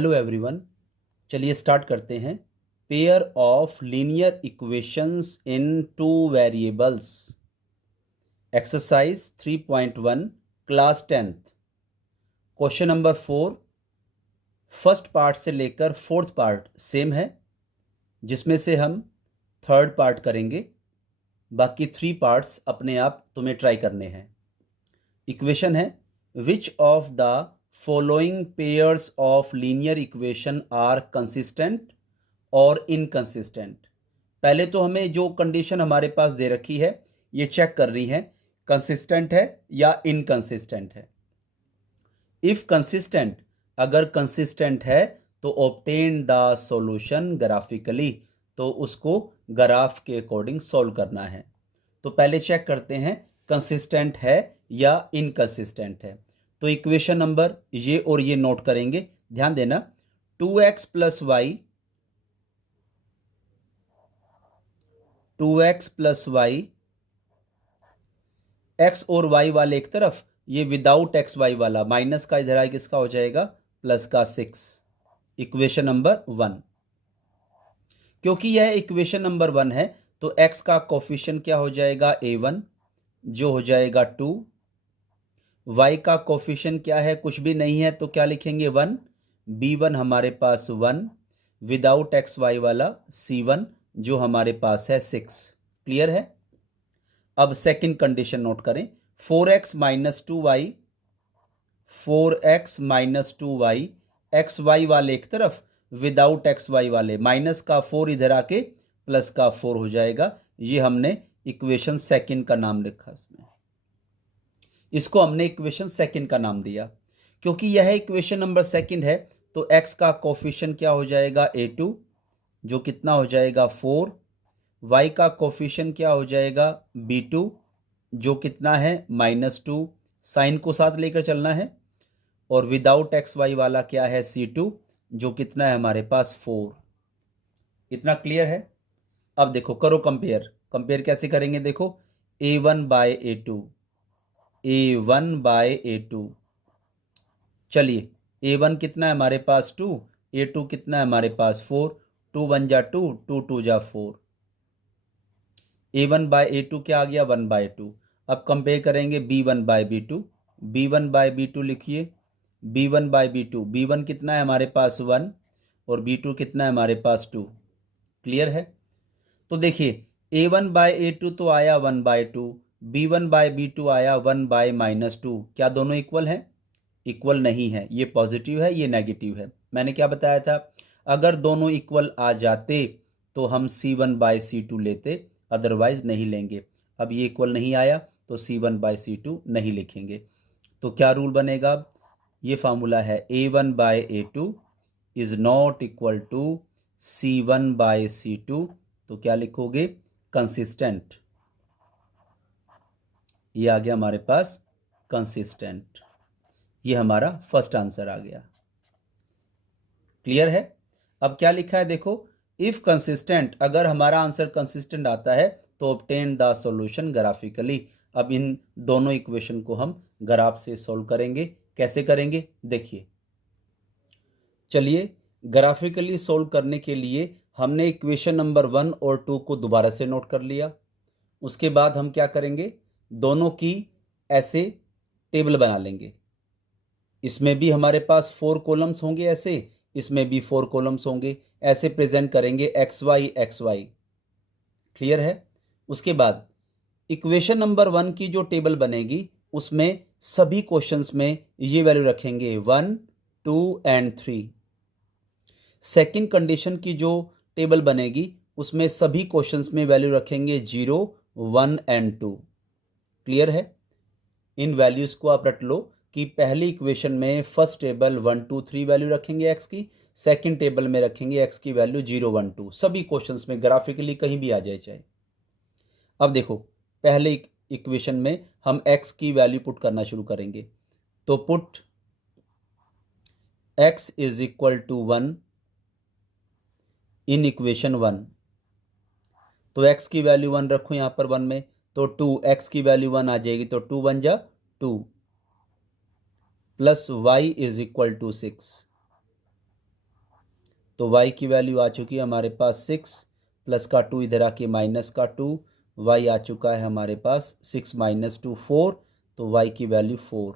Hello everyone, चलिए start करते हैं। Pair of linear equations in two variables, exercise 3.1, class 10th, question number 4। First part से लेकर fourth part same है, जिसमें से हम थर्ड पार्ट करेंगे। बाकी 3 पार्ट्स अपने आप तुम्हें ट्राई करने हैं। इक्वेशन है, which of the following pairs of linear equation are consistent और इनकंसिस्टेंट। पहले तो हमें जो कंडीशन हमारे पास दे रखी है ये चेक कर रही है कंसिस्टेंट है या इनकंसिस्टेंट है। इफ कंसिस्टेंट, अगर कंसिस्टेंट है तो ऑब्टेन द सॉल्यूशन ग्राफिकली, तो उसको ग्राफ के अकॉर्डिंग सॉल्व करना है। तो पहले चेक करते हैं कंसिस्टेंट है या इनकंसिस्टेंट है। तो इक्वेशन नंबर ये और ये नोट करेंगे, ध्यान देना। 2x plus y, 2x plus y, x और वाई वाले एक तरफ, ये विदाउट एक्स वाई वाला माइनस का इधर आएगा, किसका हो जाएगा प्लस का 6। Equation number 1। क्योंकि यह इक्वेशन नंबर 1 है तो x का कोफिशिएंट क्या हो जाएगा a1, जो हो जाएगा 2। y का कोफिशिएंट क्या है, कुछ भी नहीं है तो क्या लिखेंगे 1। b1 हमारे पास 1, विदाउट एक्स वाई वाला c1 जो हमारे पास है 6। क्लियर है। अब सेकंड कंडीशन नोट करें, 4x minus 2y, 4x minus 2y, x Y वाले एक तरफ, विदाउट एक्स वाई वाले माइनस का 4 इधर आके प्लस का 4 हो जाएगा। ये हमने इक्वेशन सेकंड का नाम लिखा, इसमें इसको हमने इक्वेशन सेकंड का नाम दिया। क्योंकि यह इक्वेशन नंबर सेकंड है तो x का कोफिशिएंट क्या हो जाएगा a2, जो कितना हो जाएगा 4। y का कोफिशिएंट क्या हो जाएगा b2, जो कितना है -2। साइन को साथ लेकर चलना है। और विदाउट एक्स वाई वाला क्या है c2, जो कितना है हमारे पास 4। इतना क्लियर है। अब देखो, करो कंपेयर। कंपेयर कैसे करेंगे, देखो a1 by a2, a1 by a2। चलिए, a1 कितना है हमारे पास 2, a2 कितना है हमारे पास 4। 2 1 जा 2, 2 2 जा 4। a1 बाय a2 क्या आ गया 1 बाय 2। अब कंपेयर करेंगे b1 bye b2, b1 bye b2 लिखिए, b1 बाय b2, b1 कितना है हमारे पास 1 और b2 कितना है हमारे पास 2। क्लियर है। तो देखिए a1 बाय a2 तो आया 1 बाय 2, b1 बाय b2 आया 1 बाय -2। क्या दोनों इक्वल हैं? इक्वल नहीं है, ये पॉजिटिव है ये नेगेटिव है। मैंने क्या बताया था, अगर दोनों इक्वल आ जाते तो हम c1 बाय c2 लेते, अदरवाइज नहीं लेंगे। अब ये इक्वल नहीं आया तो c1 बाय c2 नहीं लिखेंगे। तो क्या रूल बनेगा, ये फार्मूला है a1 by a2 is not equal to c1 by c2। तो क्या लिखोगे, कंसिस्टेंट। ये आ गया हमारे पास कंसिस्टेंट। ये हमारा फर्स्ट आंसर आ गया। क्लियर है। अब क्या लिखा है देखो, इफ कंसिस्टेंट, अगर हमारा आंसर कंसिस्टेंट आता है तो ऑब्टेन द सॉल्यूशन ग्राफिकली। अब इन दोनों इक्वेशन को हम ग्राफ से सॉल्व करेंगे। कैसे करेंगे देखिए, चलिए ग्राफिकली सॉल्व करने के लिए हमने इक्वेशन नंबर 1 और 2 को दोबारा से नोट कर लिया। उसके बाद हम क्या करेंगे, दोनों की ऐसे टेबल बना लेंगे। इसमें भी हमारे पास 4 कॉलम्स होंगे ऐसे, इसमें भी 4 कॉलम्स होंगे, ऐसे प्रेजेंट करेंगे x y x y. Clear है। उसके बाद इक्वेशन नंबर 1 की जो टेबल बनेगी उसमें सभी क्वेश्चंस में ये वैल्यू रखेंगे 1 2 एंड 3। सेकंड कंडीशन की जो टेबल बनेगी उसमें सभी क्वेश्चंस में वैल्यू रखेंगे 0 1 एंड 2। क्लियर है। इन वैल्यूज को आप रट लो कि पहली इक्वेशन में फर्स्ट टेबल 1 2 3 वैल्यू रखेंगे एक्स की, सेकंड टेबल में रखेंगे एक्स की वैल्यू 0 1 2, सभी क्वेश्चंस में ग्राफिकली कहीं भी आ जाए चाहे। अब देखो, पहले इक्वेशन में हम एक्स की वैल्यू पुट करना शुरू करेंगे। तो put x is equal to 1 in equation 1। तो x की वैल्यू 1 रखो यहां पर 1 में, तो 2, x की वैल्यू 1 आ जाएगी तो 2 1 जा 2 plus y is equal to 6। तो y की वैल्यू आ चुकी है हमारे पास 6 प्लस का 2 इधर आके माइनस का 2, y आ चुका है हमारे पास 6 माइनस 2 4, तो y की वैल्यू 4।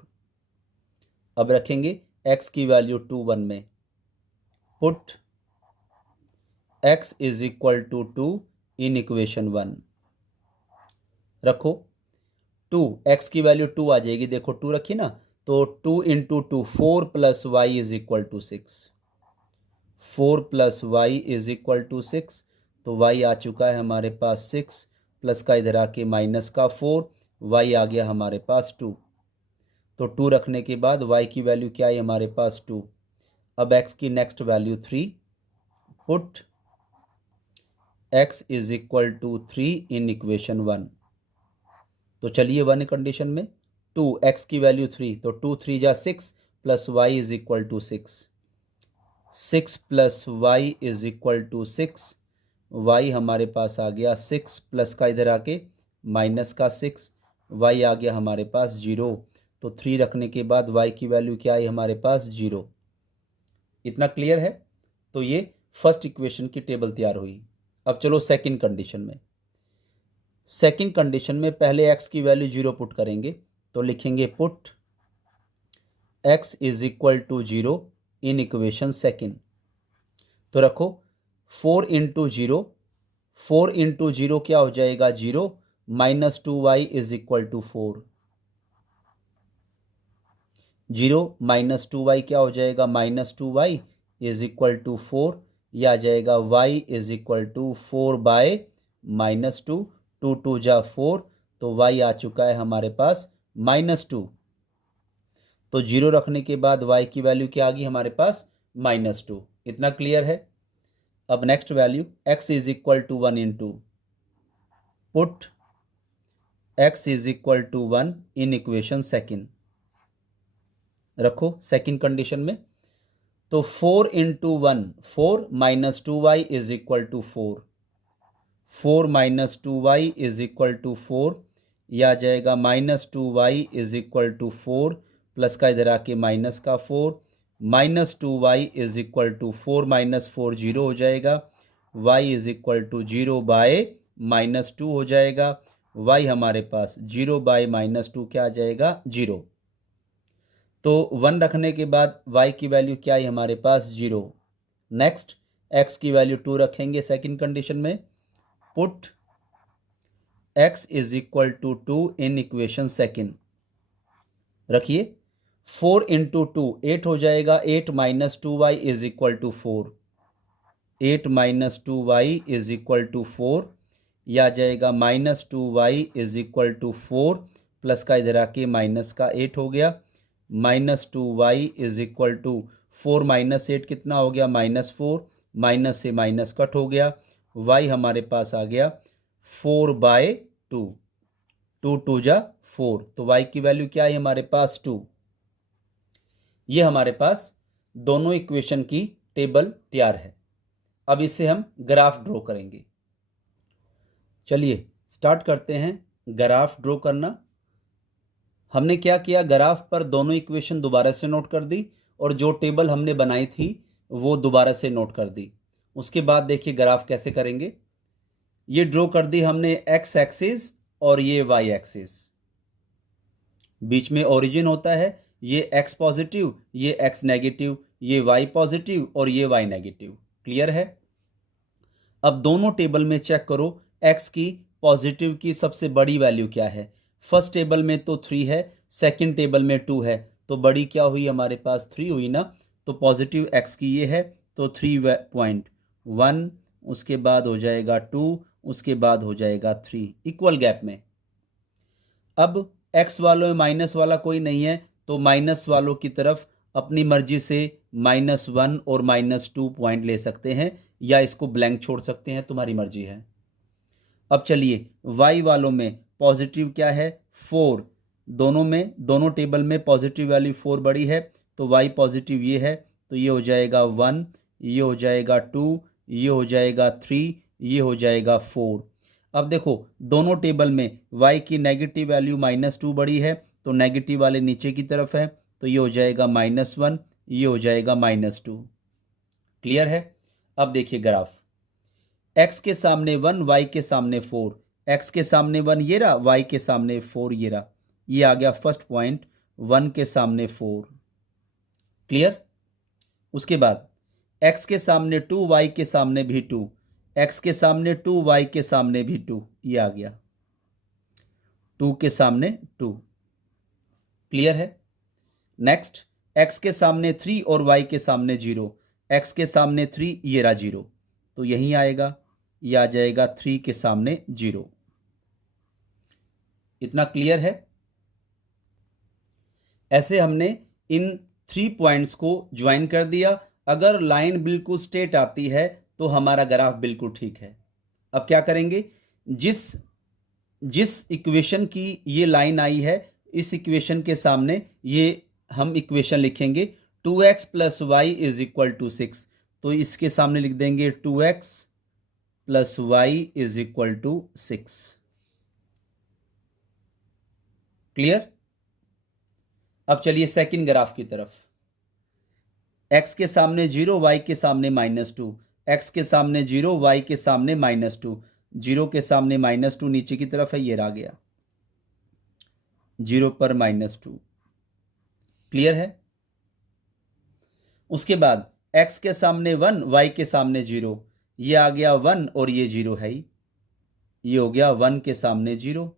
अब रखेंगे x की वैल्यू 2 1 में, put x is equal to 2 in equation 1। रखो 2, x की वैल्यू 2 आ जाएगी, देखो 2 रखी ना, तो 2 into 2 4 plus y is equal to 6, 4 plus y is equal to 6, तो y आ चुका है हमारे पास 6 प्लस का इधर आके माइनस का 4, y आ गया हमारे पास 2। तो 2 रखने के बाद y की वैल्यू क्या है हमारे पास 2। अब x की next value 3, put x is equal to 3 in equation 1। तो चलिए 1 कंडीशन में 2, x की वैल्यू 3, तो 2 3 जा 6 plus y is equal to 6, 6 plus y is equal to 6, y हमारे पास आ गया 6 प्लस का इधर आके माइनस का 6, y आ गया हमारे पास 0। तो 3 रखने के बाद y की वैल्यू क्या है हमारे पास 0। इतना क्लियर है। तो ये फर्स्ट इक्वेशन की टेबल तैयार हुई। अब चलो सेकंड कंडीशन में। सेकंड कंडीशन में पहले x की वैल्यू 0 पुट करेंगे, तो लिखेंगे put x is equal to 0 in equation second. तो रखो 4 इंटू 0, 4 इंटू 0 क्या हो जाएगा 0, minus 2y is equal to 4, 0 minus 2y क्या हो जाएगा minus 2y is equal to 4, यह आ जाएगा y is equal to 4 by minus 2, 2 2 जा 4, तो y आ चुका है हमारे पास माइनस 2। तो 0 रखने के बाद y की वैल्यू क्या आ गई हमारे पास माइनस 2। इतना क्लियर है। अब next value x is equal to 1 into, put x is equal to 1 in equation second. रखो सेकंड कंडीशन में, तो 4 into 1 4 minus 2y is equal to 4, 4 minus 2y is equal to 4, यह आ जाएगा minus 2y is equal to 4 plus का इधर आके minus का 4, minus 2y is equal to 4 minus 4 0 हो जाएगा, y is equal to 0 by minus 2 हो जाएगा, y हमारे पास 0 बाय माइनस 2 क्या आ जाएगा 0। तो 1 रखने के बाद y की वैल्यू क्या है हमारे पास 0। नेक्स्ट x की वैल्यू 2 रखेंगे सेकंड कंडीशन में, put x is equal to 2 in equation second. रखिए 4 इंटू 2 8 हो जाएगा, 8 minus 2y is equal to 4, 8 minus 2y is equal to 4, यह आ जाएगा minus 2y is equal to 4 plus का इधर आके माइनस का 8 हो गया, minus 2y is equal to 4 minus 8 कितना हो गया माइनस 4, माइनस से माइनस कट हो गया, y हमारे पास आ गया 4 बाय 2, 2 2 जा 4, तो y की वैल्यू क्या है हमारे पास 2। ये हमारे पास दोनों इक्वेशन की टेबल तैयार है। अब इसे हम ग्राफ ड्रॉ करेंगे। चलिए स्टार्ट करते हैं ग्राफ ड्रॉ करना। हमने क्या किया, ग्राफ पर दोनों इक्वेशन दोबारा से नोट कर दी और जो टेबल हमने बनाई थी वो दोबारा से नोट कर दी। उसके बाद देखिए ग्राफ कैसे करेंगे। ये ड्रॉ कर दी हमने एक्स एक्सिस और ये वाई एक्सिस, बीच में ओरिजिन होता है, ये एक्स पॉजिटिव, ये एक्स नेगेटिव, ये वाई पॉजिटिव और ये वाई नेगेटिव। क्लियर है। अब दोनों टेबल में चेक करो एक्स की पॉजिटिव की सबसे बड़ी वैल्यू क्या है। फर्स्ट टेबल में तो 3 है, सेकंड टेबल में 2 है, तो बड़ी क्या हुई हमारे पास 3 हुई ना। तो पॉजिटिव एक्स की ये है, तो 3.1, उसके बाद हो जाएगा 2, उसके बाद हो जाएगा 3, इक्वल गैप में। अब एक्स वालों में माइनस वाला कोई नहीं है, तो माइनस वालों की तरफ अपनी मर्जी से -1 और -2 पॉइंट ले सकते हैं या इसको ब्लैंक छोड़ सकते हैं, तुम्हारी मर्जी है। अब चलिए y वालों में पॉजिटिव क्या है 4, दोनों टेबल में पॉजिटिव वैल्यू 4 बड़ी है, तो y पॉजिटिव ये है, तो ये हो जाएगा 1, ये हो जाएगा 2, ये हो जाएगा 3, ये हो जाएगा 4। अब देखो दोनों टेबल में y की नेगेटिव वैल्यू -2 बड़ी है, तो नेगेटिव वाले नीचे की तरफ है, तो ये हो जाएगा -1, ये हो जाएगा -2। क्लियर है। अब देखिए ग्राफ, x के सामने 1, y के सामने 4, x के सामने 1 ये रहा, y के सामने 4 ये रहा, ये आ गया फर्स्ट पॉइंट, 1 के सामने 4। क्लियर? उसके बाद x के सामने 2, y के सामने भी 2, x के सामने 2, y के सामने भी 2, ये आ गया 2 के सामने 2। क्लियर है? नेक्स्ट, x के सामने 3 और y के सामने 0, x के सामने 3 ये रहा 0, तो यहीं आएगा, ये आ जाएगा 3 के सामने 0। इतना क्लियर है? ऐसे हमने इन 3 पॉइंट्स को ज्वाइन कर दिया। अगर लाइन बिल्कुल स्ट्रेट आती है तो हमारा ग्राफ बिल्कुल ठीक है। अब क्या करेंगे, जिस इक्वेशन की ये लाइन आई है, इस इक्वेशन के सामने ये हम इक्वेशन लिखेंगे 2x plus y is equal to 6, तो इसके सामने लिख देंगे 2x plus y is equal to 6। Clear? अब चलिए सेकंड ग्राफ की तरफ। x के सामने 0, y के सामने -2, x के सामने 0, y के सामने -2, 0 के सामने -2 नीचे की तरफ है, ये रह गया 0 पर -2। क्लियर है? उसके बाद x के सामने 1, y के सामने 0, ये आ गया 1 और ये 0 है ही, ये हो गया 1 के सामने 0।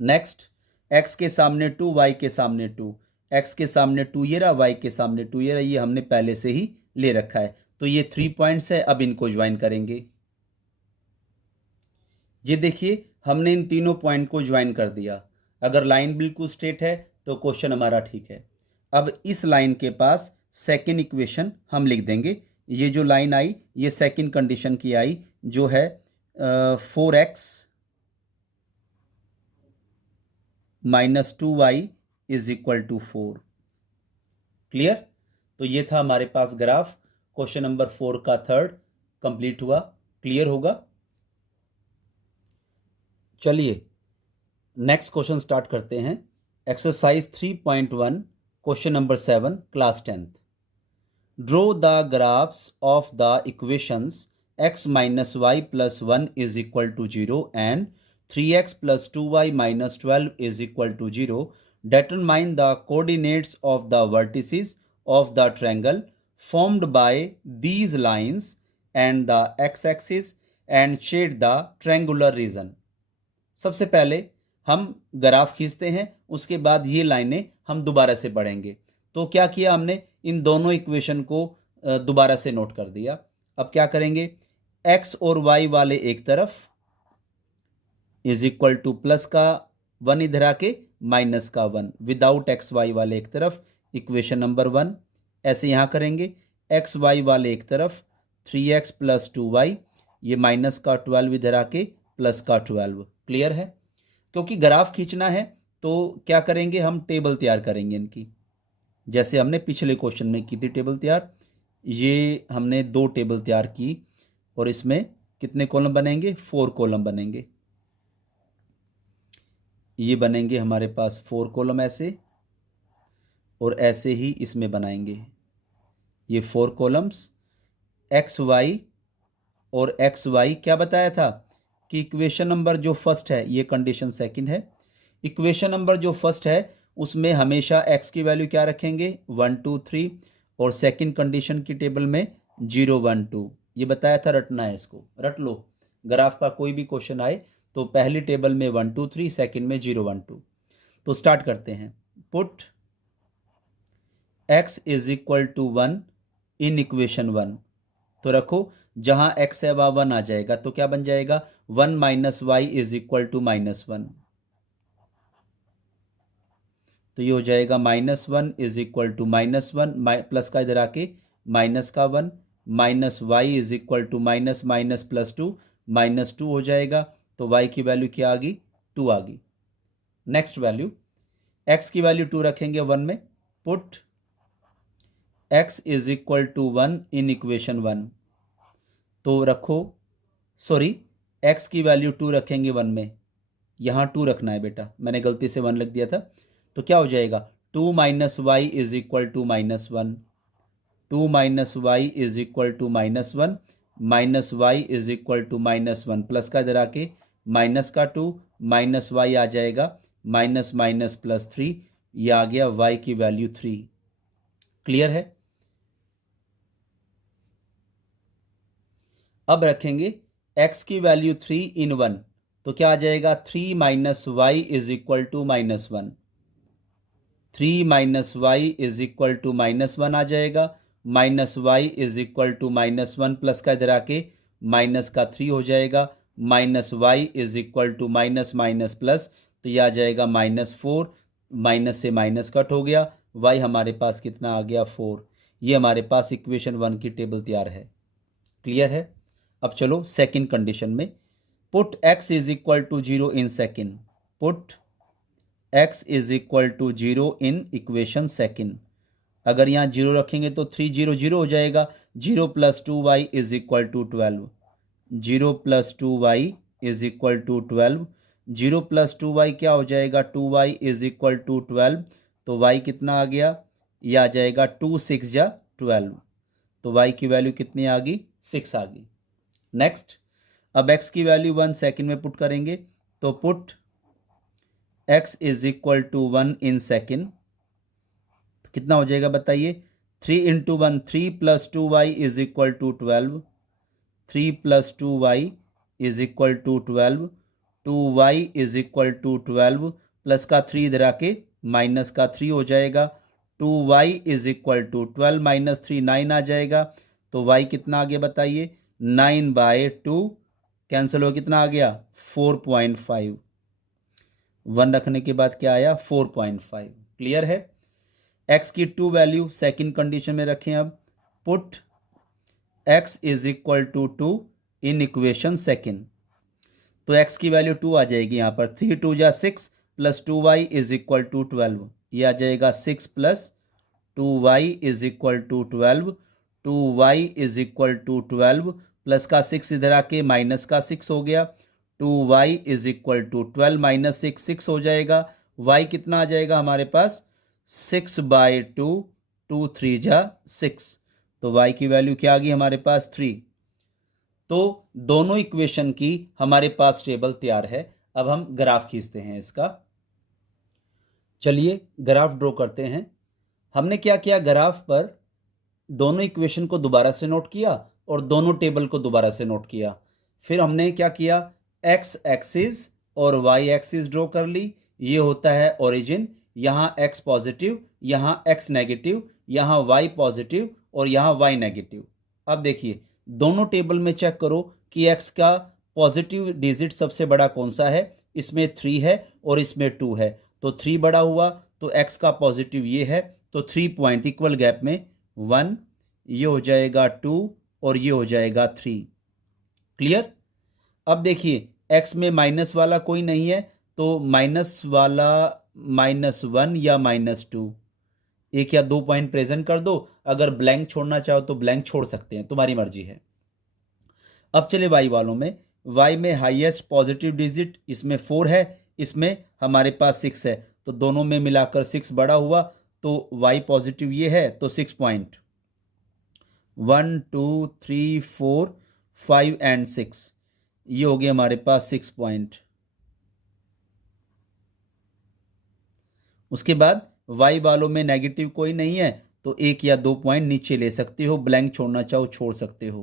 नेक्स्ट, x के सामने 2, y के सामने 2, x के सामने 2 ये रहा, y के सामने 2 ये रहा, ये हमने पहले से ही ले रखा है। तो ये 3 पॉइंट्स है, अब इनको ज्वाइन करेंगे। ये देखिए हमने इन तीनों पॉइंट को ज्वाइन कर दिया। अगर लाइन बिल्कुल स्ट्रेट है तो क्वेश्चन हमारा ठीक है। अब इस लाइन के पास सेकेंड इक्वेशन हम लिख देंगे। ये जो लाइन आई ये सेकेंड कंडीशन की आई, जो है 4x minus 2y is equal to 4। Clear? तो ये था हमारे पास ग्राफ। क्वेश्चन नंबर 4 का थर्ड कंप्लीट हुआ। क्लियर होगा? चलिए नेक्स्ट क्वेश्चन स्टार्ट करते हैं। Exercise 3.1 question number 7 class 10th। Draw the graphs of the equations x minus y plus 1 is equal to 0 and 3x plus 2y minus 12 is equal to 0। Determine the coordinates of the vertices of the triangle formed by these lines and the x-axis and shade the triangular region। सबसे पहले हम graph खींचते हैं, उसके बाद ये लाइनें हम दोबारा से पढ़ेंगे। तो क्या किया हमने, इन दोनों इक्वेशन को दोबारा से नोट कर दिया। अब क्या करेंगे, x और y वाले एक तरफ इज इक्वल टू प्लस का 1 इधर आके माइनस का 1, विदाउट एक्स वाई वाले एक तरफ इक्वेशन नंबर 1। ऐसे यहाँ करेंगे, एक्स वाई वाले एक तरफ 3x प्लस 2y, ये माइनस का 12 इधर आके प्लस का 12। क्लियर है? क्योंकि ग्राफ खींचना है तो क्या करेंगे, हम टेबल तैयार करेंगे इनकी, जैसे हमने पिछले क्वेश्चन में की थी टेबल तैयार। ये हमने 2 टेबल तैयार की और इसमें कितने कॉलम बनेंगे, 4 कॉलम बनेंगे। ये बनेंगे हमारे पास 4 कॉलम ऐसे, और ऐसे ही इसमें बनाएंगे ये 4 कॉलम्स। एक्स वाई और एक्स वाई क्या बताया था कि इक्वेशन नंबर जो फर्स्ट है ये कंडीशन सेकंड है। इक्वेशन नंबर जो फर्स्ट है उसमें हमेशा x की वैल्यू क्या रखेंगे, 1 2 3, और सेकंड कंडीशन की टेबल में 0 1 2। ये बताया था, रटना है, इसको रट लो। ग्राफ का कोई भी क्वेश्चन आए तो पहली टेबल में 1 2 3, सेकंड में 0 1 2। तो स्टार्ट करते हैं। Put x is equal to 1 in equation 1। तो रखो जहां x है वहां 1 आ जाएगा, तो क्या बन जाएगा, 1 minus y is equal to -1। तो ये हो जाएगा -1 इज इक्वल टू -1, प्लस का इधर आके माइनस का 1, minus y is equal to minus minus plus 2, -2 हो जाएगा। तो y की वैल्यू क्या आ गई, 2 आ गई। नेक्स्ट वैल्यू, x की वैल्यू 2 रखेंगे 1 में। Put x is equal to 1 in equation 1। तो रखो, सॉरी, x की वैल्यू 2 रखेंगे 1 में, यहाँ 2 रखना है बेटा, मैंने गलती से 1 लिख दिया था। तो क्या हो जाएगा, 2 minus y is equal to -1। 2 minus y is equal to -1, minus y is equal to -1, plus का इधर आके माइनस का 2, माइनस वाई आ जाएगा माइनस माइनस +3, ये आ गया वाई की वैल्यू 3। क्लियर है? अब रखेंगे x की वैल्यू 3 इन 1, तो क्या आ जाएगा 3 minus y is equal to -1, 3 minus y is equal to -1 आ जाएगा, minus y is equal to -1, plus का इधर आके माइनस का 3 हो जाएगा, minus y is equal to minus minus plus, तो यह आ जाएगा -4, माइनस से माइनस कट हो गया, वाई हमारे पास कितना आ गया 4। ये हमारे पास इक्वेशन 1 की टेबल तैयार है। क्लियर है? अब चलो सेकंड कंडीशन में, put x is equal to 0 in second, put x is equal to 0 in equation second. अगर यहाँ 0 रखेंगे तो 3 0 0 हो जाएगा, 0 + 2y is equal to 12, 0 + 2y is equal to 12, 0 + 2y क्या हो जाएगा 2y इज इक्वल टू 12, तो y कितना आ गया, ये आ जाएगा 2 6 जा 12, तो y की वैल्यू कितनी आ गई 6 आ गई। नेक्स्ट, अब x की वैल्यू 1 सेकंड में पुट करेंगे, तो put x is equal to 1 in second, तो कितना हो जाएगा बताइए, 3 × 1 3 + 2y is equal to 12, 3 + 2y is equal to 12, 2y is equal to 12, plus का 3 इधर आके माइनस का 3 हो जाएगा, 2y इज इक्वल टू 12 - 3 9 आ जाएगा, तो y कितना आ गया बताइए, 9/2 कैंसिल हो, कितना आ गया 4.5, 1 रखने के बाद क्या आया 4.5। क्लियर है? x की 2 वैल्यू सेकंड कंडीशन में रखें। अब put x is equal to 2 in equation second, तो x की वैल्यू 2 आ जाएगी यहाँ पर, 3 2 जा 6 + 2y इज इक्वल टू 12, ये आ जाएगा 6 + 2y is equal to 12, 2y is equal to 12, plus का 6 इधर आके माइनस का 6 हो गया, 2y इज इक्वल टू 12 - 6 6 हो जाएगा, y कितना आ जाएगा हमारे पास 6/2, 2 3 जा 6, तो y की वैल्यू क्या आ गई हमारे पास 3। तो दोनों इक्वेशन की हमारे पास टेबल तैयार है। अब हम ग्राफ खींचते हैं इसका। चलिए ग्राफ ड्रॉ करते हैं। हमने क्या किया, ग्राफ पर दोनों इक्वेशन को दोबारा से नोट किया और दोनों टेबल को दोबारा से नोट किया। फिर हमने क्या किया, x एक्सिस और y एक्सिस ड्रॉ कर ली। ये होता है ओरिजिन, यहाँ x पॉजिटिव, यहाँ x नेगेटिव, यहाँ y पॉजिटिव और यहाँ y नेगेटिव। अब देखिए दोनों टेबल में चेक करो कि x का पॉजिटिव डिजिट सबसे बड़ा कौन सा है, इसमें 3 है और इसमें 2 है, तो 3 बड़ा हुआ, तो x का पॉजिटिव ये है, तो 3 पॉइंट इक्वल गैप में 1, ये हो जाएगा 2 और ये हो जाएगा 3। क्लियर? अब देखिए x में माइनस वाला कोई नहीं है, तो माइनस वाला -1 या -2, एक या दो पॉइंट प्रेजेंट कर दो। अगर ब्लैंक छोड़ना चाहो तो ब्लैंक छोड़ सकते हैं, तुम्हारी मर्जी है। अब चले y वालों में, y में हाईएस्ट पॉजिटिव डिजिट इसमें 4 है, इसमें हमारे पास 6 है, तो दोनों में मिलाकर 6 बड़ा हुआ, तो y पॉजिटिव ये है, तो 6 पॉइंट 1 2 3 4 5 एंड 6, ये हो गया हमारे पास 6 पॉइंट। उसके बाद y वालों में नेगेटिव कोई नहीं है, तो एक या दो पॉइंट नीचे ले सकते हो, ब्लैंक छोड़ना चाहो छोड़ सकते हो।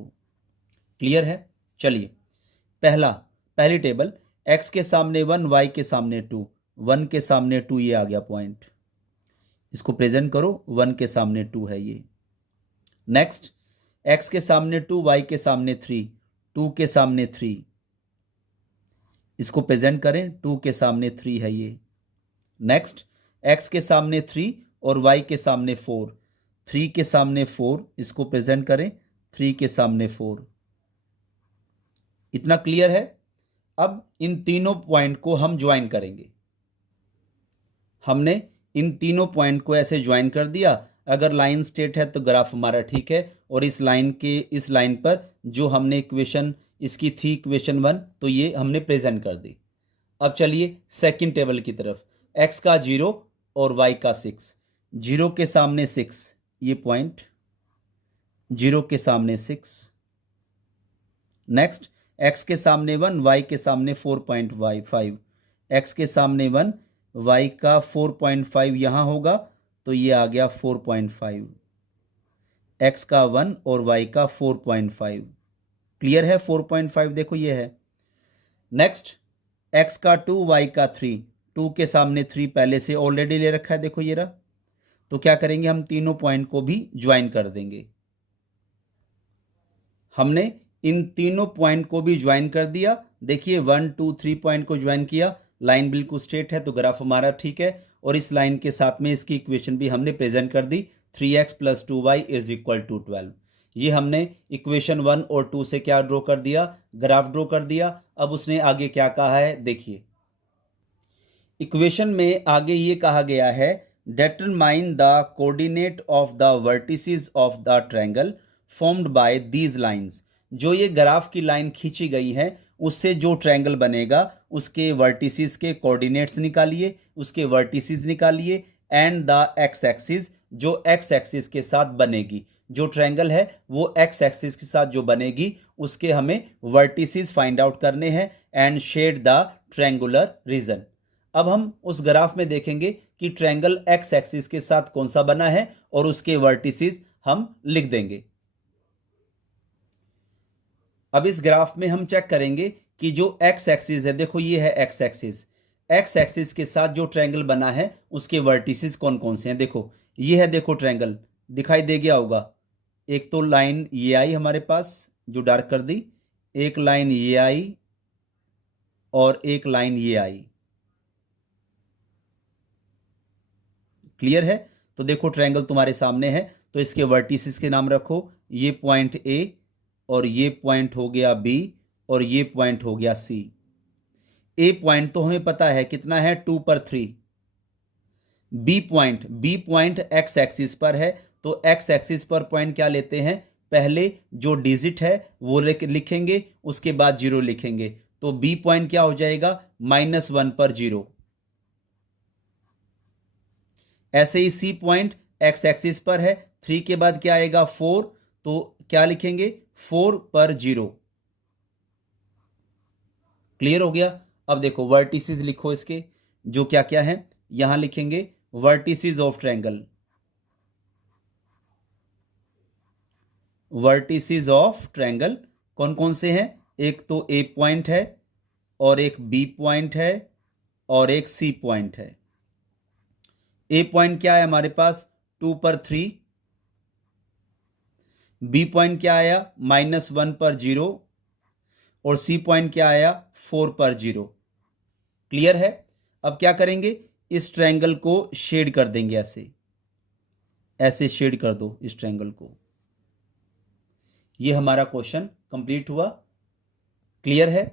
क्लियर है? चलिए पहली टेबल, x के सामने 1, y के सामने 2, 1 के सामने 2, ये आ गया पॉइंट, इसको प्रेजेंट करो, 1 के सामने 2 है ये। नेक्स्ट, x के सामने 2, y के सामने 3, 2 के सामने 3, इसको प्रेजेंट करें, 2 के सामने 3 है ये। नेक्स्ट, x के सामने 3 और y के सामने 4, 3 के सामने 4, इसको प्रेजेंट करें, 3 के सामने 4। इतना क्लियर है? अब इन तीनों पॉइंट को हम ज्वाइन करेंगे। हमने इन तीनों पॉइंट को ऐसे ज्वाइन कर दिया। अगर लाइन स्ट्रेट है तो ग्राफ हमारा ठीक है, और इस लाइन पर जो हमने इक्वेशन इसकी थी इक्वेशन 1, तो ये हमने प्रेजेंट कर दी। अब चलिए सेकंड टेबल की तरफ, x का 0 और y का 6, 0 के सामने 6, ये पॉइंट, 0 के सामने 6। नेक्स्ट, x के सामने 1, y के सामने 4.5, x के सामने 1, y का 4.5 यहाँ होगा तो ये आ गया 4.5, x का 1 और y का 4.5। क्लियर है? 4.5 देखो ये है। नेक्स्ट, x का 2, y का 3, 2 के सामने 3 पहले से ऑलरेडी ले रखा है, देखो ये रहा। तो क्या करेंगे, हम तीनों पॉइंट को भी ज्वाइन कर देंगे। हमने इन तीनों पॉइंट को भी ज्वाइन कर दिया। देखिए 1 2 3 पॉइंट को ज्वाइन किया, लाइन बिल्कुल स्ट्रेट है तो ग्राफ हमारा ठीक है। और इस लाइन के साथ में इसकी इक्वेशन भी हमने प्रेजेंट कर दी, 3x + 2y = 12। ये हमने इक्वेशन 1 और 2 से क्या ड्रॉ कर दिया, ग्राफ ड्रॉ कर दिया। अब उसने आगे क्या कहा है देखिए, इक्वेशन में आगे ये कहा गया है, determine the coordinate of the vertices of the triangle formed by these lines। जो ये ग्राफ की लाइन खींची गई है उससे जो ट्रायंगल बनेगा उसके वर्टिसेस के कोऑर्डिनेट्स निकालिए, उसके वर्टिसेस निकालिए, एंड द एक्स एक्सिस, जो एक्स एक्सिस के साथ बनेगी, जो ट्रायंगल है वो एक्स एक्सिस के साथ जो बनेगी उसके हमें वर्टिसेस फाइंड आउट करने हैं, and shade the triangular region. अब हम उस ग्राफ में देखेंगे कि ट्रायंगल एक्स एक्सिस के साथ कौन सा बना है और उसके वर्टिसेस हम लिख देंगे। अब इस ग्राफ में हम चेक करेंगे कि जो एक्स एक्सिस है, देखो ये है एक्स एक्सिस, एक्स एक्सिस के साथ जो ट्रायंगल बना है उसके वर्टिसेस कौन कौन से हैं। देखो ये है, देखो ट्रायंगल दिखाई दे गया होगा। एक तो लाइन ये आई हमारे पास जो डार्क कर दी, एक लाइन ये आई और एक लाइन ये आई। क्लियर है? तो देखो ट्रायंगल तुम्हारे सामने है तो इसके वर्टिसेस के नाम रखो। ये पॉइंट ए और ये पॉइंट हो गया बी और ये पॉइंट हो गया सी। ए पॉइंट तो हमें पता है कितना है, 2 पर 3। बी पॉइंट एक्स एक्सिस पर है तो एक्स एक्सिस पर पॉइंट क्या लेते हैं, पहले जो डिजिट है वो लिखेंगे, उसके बाद 0 लिखेंगे। तो बी पॉइंट क्या हो जाएगा, -1 पर 0। ऐसे ही सी पॉइंट एक्स एक्सिस पर है, 3 के बाद क्या आएगा 4, तो क्या लिखेंगे 4 पर 0। क्लियर हो गया? अब देखो वर्टिसेस लिखो इसके, जो क्या क्या है यहां लिखेंगे, vertices of triangle, vertices of triangle कौन कौन से हैं, एक तो ए पॉइंट है और एक बी पॉइंट है और एक सी पॉइंट है। ए पॉइंट क्या है हमारे पास 2 पर 3, बी पॉइंट क्या आया -1 पर 0 और सी पॉइंट क्या आया 4 पर 0। क्लियर है? अब क्या करेंगे, इस ट्रायंगल को शेड कर देंगे, ऐसे ऐसे शेड कर दो इस ट्रायंगल को। ये हमारा क्वेश्चन कंप्लीट हुआ। क्लियर है?